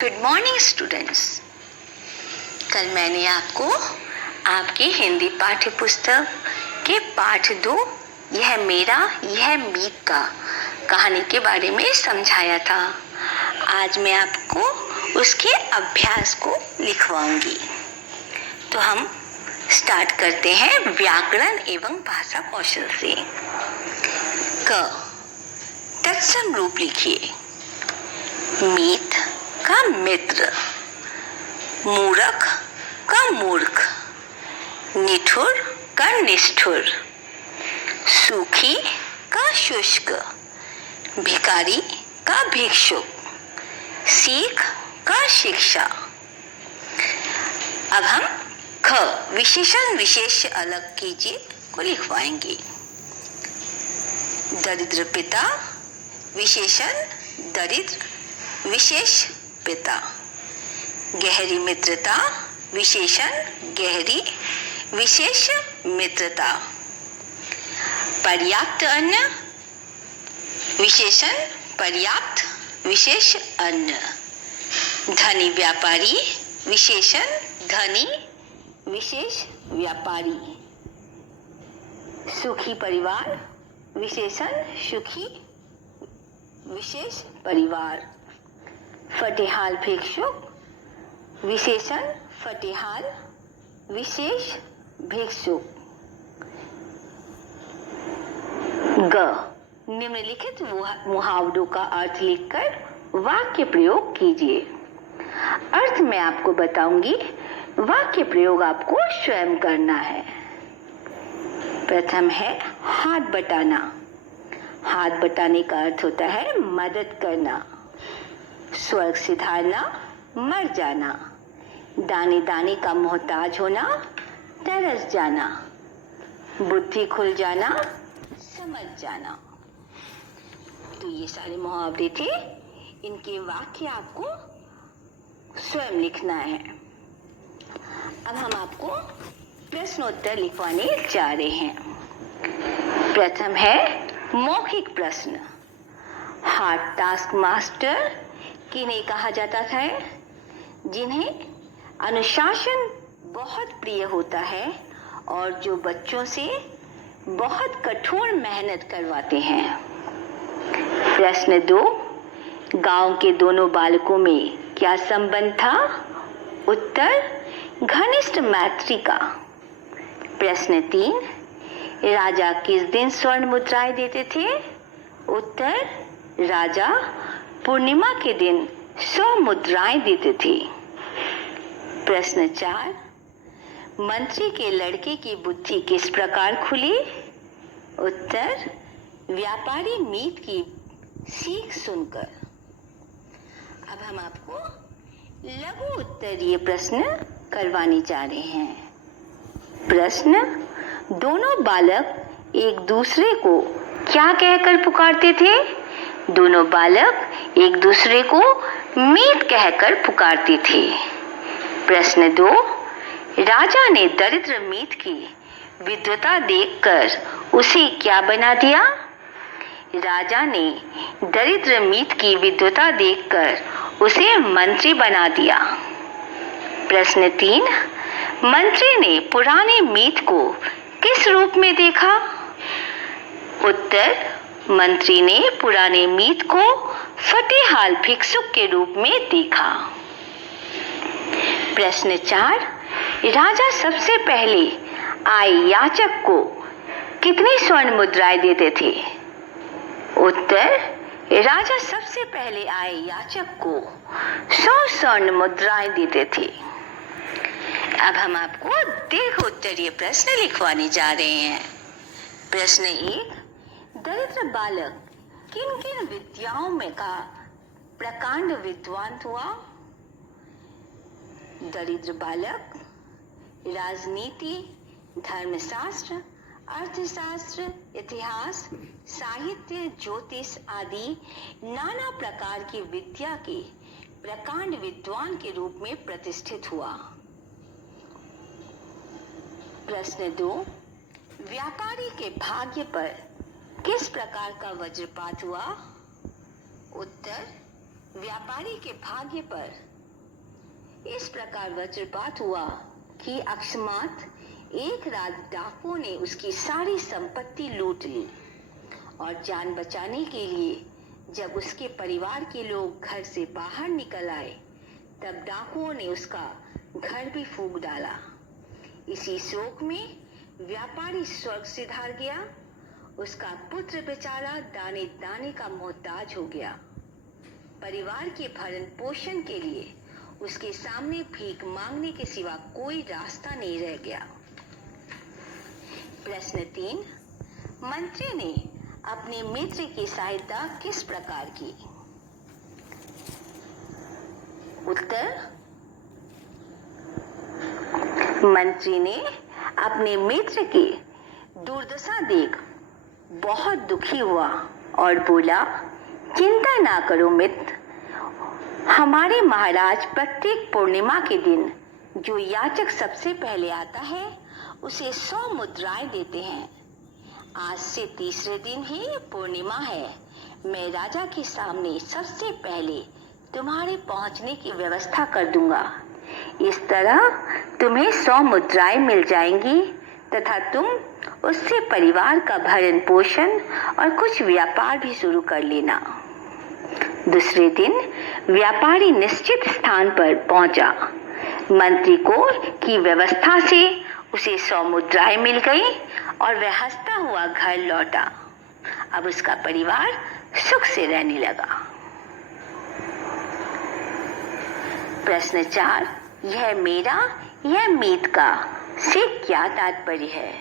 Good morning students. कल मैंने आपको आपकी हिंदी पाठ्य पुस्तक के पाठ 2 यह मेरा यह मीत का कहानी के बारे में समझाया था। आज मैं आपको उसके अभ्यास को लिखवाऊंगी। तो हम स्टार्ट करते हैं व्याकरण एवं भाषा कौशल से। क तत्सम रूप लिखिए। मीत का मित्र, मूर्ख का मूर्ख, निठुर का निष्ठुर, सूखी का शुष्क, भिखारी का भिक्षुक, सीख का शिक्षा। अब हम ख विशेषण विशेष अलग कीजिए को लिखवाएंगे। दरिद्र पिता, विशेषण दरिद्र, विशेष पिता। गहरी मित्रता, विशेषण गहरी, विशेष मित्रता। पर्याप्त अन्न, विशेषण पर्याप्त, विशेष अन्न। धनी व्यापारी, विशेषण धनी, विशेष व्यापारी। सुखी परिवार, विशेषण सुखी, विशेष परिवार। फटेहाल भिक्षुक, विशेषण फटेहाल, विशेष भिक्षुक। ग निम्नलिखित मुहावरों का अर्थ लिखकर वाक्य प्रयोग कीजिए। अर्थ मैं आपको बताऊंगी, वाक्य प्रयोग आपको स्वयं करना है। प्रथम है हाथ बटाना। हाथ बटाने का अर्थ होता है मदद करना। स्वर्ग सिधारना, मर जाना। दाने दाने का मोहताज होना, तरस जाना। बुद्धि खुल जाना, समझ जाना। तो ये सारे मुहावरे थे। इनके वाक्य आपको स्वयं लिखना है। अब हम आपको प्रश्नोत्तर लिखवाने जा रहे हैं। प्रथम है मौखिक प्रश्न। हार्ड टास्क मास्टर किन्हें कहा जाता था? जिन्हें अनुशासन बहुत प्रिय होता है और जो बच्चों से बहुत कठोर मेहनत करवाते हैं। प्रश्न 2, गांव के दोनों बालकों में क्या संबंध था? उत्तर, घनिष्ठ मैत्री का। प्रश्न 3, राजा किस दिन स्वर्ण मुद्राएं देते थे? उत्तर, राजा पूर्णिमा के दिन 100 मुद्राएं देते थे। प्रश्न 4, मंत्री के लड़के की बुद्धि किस प्रकार खुली? उत्तर, व्यापारी मीत की सीख सुनकर। अब हम आपको लघु उत्तरीय प्रश्न करवाने जा रहे हैं। प्रश्न, दोनों बालक एक दूसरे को क्या कहकर पुकारते थे? दोनों बालक एक दूसरे को मीत कहकर पुकारते थे। प्रश्न 2, राजा ने दरिद्र मीत की विद्वता देखकर उसे क्या बना दिया? राजा ने दरिद्र मीत की विद्वता देखकर उसे मंत्री बना दिया। प्रश्न 3, मंत्री ने पुराने मीत को किस रूप में देखा? उत्तर, मंत्री ने पुराने मीत को फटेहाल भिक्षुक के रूप में देखा। प्रश्न 4, राजा सबसे पहले आए याचक को कितनी स्वर्ण मुद्राएं देते थे? उत्तर, राजा सबसे पहले आए याचक को 100 स्वर्ण मुद्राएं देते थे। अब हम आपको दीर्घ उत्तरीय प्रश्न लिखवाने जा रहे हैं। प्रश्न 1, दरिद्र बालक किन किन विद्याओं में का प्रकांड विद्वान हुआ? दरिद्र बालक राजनीति, धर्मशास्त्र, अर्थशास्त्र, इतिहास, साहित्य, ज्योतिष आदि नाना प्रकार की विद्या के प्रकांड विद्वान के रूप में प्रतिष्ठित हुआ। प्रश्न 2, व्यापारी के भाग्य पर किस प्रकार का वज्रपात हुआ? उत्तर, व्यापारी के भाग्य पर इस प्रकार वज्रपात हुआ कि अकस्मात एक रात डाकुओं ने उसकी सारी संपत्ति लूट ली और जान बचाने के लिए जब उसके परिवार के लोग घर से बाहर निकल आए तब डाकुओं ने उसका घर भी फूंक डाला। इसी शोक में व्यापारी स्वर्ग सिधार गया। उसका पुत्र बेचारा दाने दाने का मोहताज हो गया। परिवार के भरण पोषण के लिए उसके सामने भीख मांगने के सिवा कोई रास्ता नहीं रह गया। प्रश्न 3, मंत्री ने अपने मित्र की सहायता किस प्रकार की? उत्तर, मंत्री ने अपने मित्र की दुर्दशा देख बहुत दुखी हुआ और बोला, चिंता ना करो मित्र, हमारे महाराज प्रत्येक पूर्णिमा के दिन जो याचक सबसे पहले आता है उसे 100 मुद्राएं देते हैं। आज से तीसरे दिन ही पूर्णिमा है। मैं राजा के सामने सबसे पहले तुम्हारे पहुंचने की व्यवस्था कर दूंगा। इस तरह तुम्हें 100 मुद्राएं मिल जाएंगी तथा तुम उससे परिवार का भरण पोषण और कुछ व्यापार भी शुरू कर लेना। दूसरे दिन व्यापारी निश्चित स्थान पर पहुंचा। मंत्री को की व्यवस्था से उसे 100 मुद्राएं मिल गई और वह हंसता हुआ घर लौटा। अब उसका परिवार सुख से रहने लगा। प्रश्न 4, यह मेरा यह मीत का से क्या तात्पर्य है?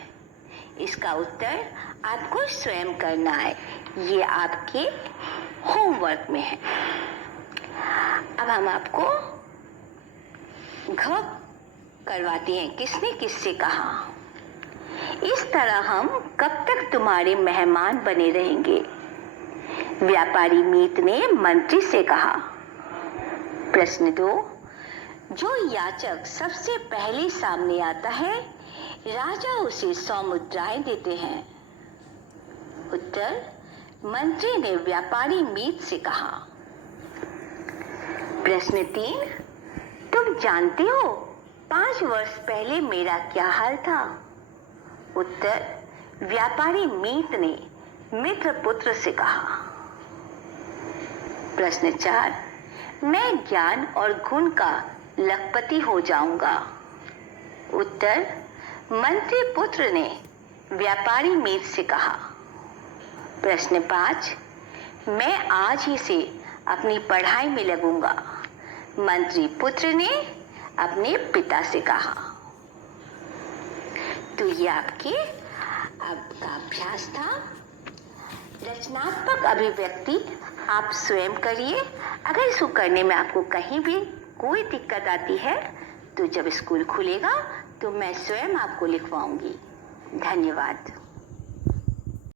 इसका उत्तर आपको स्वयं करना है। ये आपके होमवर्क में है। अब हम आपको घ करवाते हैं। किसने किससे कहा? इस तरह हम कब तक तुम्हारे मेहमान बने रहेंगे? व्यापारी मीत ने मंत्री से कहा। प्रश्न 2, जो याचक सबसे पहले सामने आता है राजा उसे 100 मुद्राएं देते हैं। उत्तर, मंत्री ने व्यापारी मीत से कहा। प्रश्न 3, तुम जानते हो 5 वर्ष पहले मेरा क्या हाल था? उत्तर, व्यापारी मीत ने मित्र पुत्र से कहा। प्रश्न 4, मैं ज्ञान और गुण का लखपति हो जाऊंगा। उत्तर, मंत्री पुत्र ने व्यापारी मीत से कहा। प्रश्न 5, मैं आज ही से अपनी पढ़ाई में लगूंगा। मंत्री पुत्र ने अपने पिता से कहा। तो ये आपका अभ्यास था। रचनात्मक अभिव्यक्ति आप स्वयं करिए। अगर इसको करने में आपको कहीं भी कोई दिक्कत आती है तो जब स्कूल खुलेगा तो मैं स्वयं आपको लिखवाऊंगी। धन्यवाद।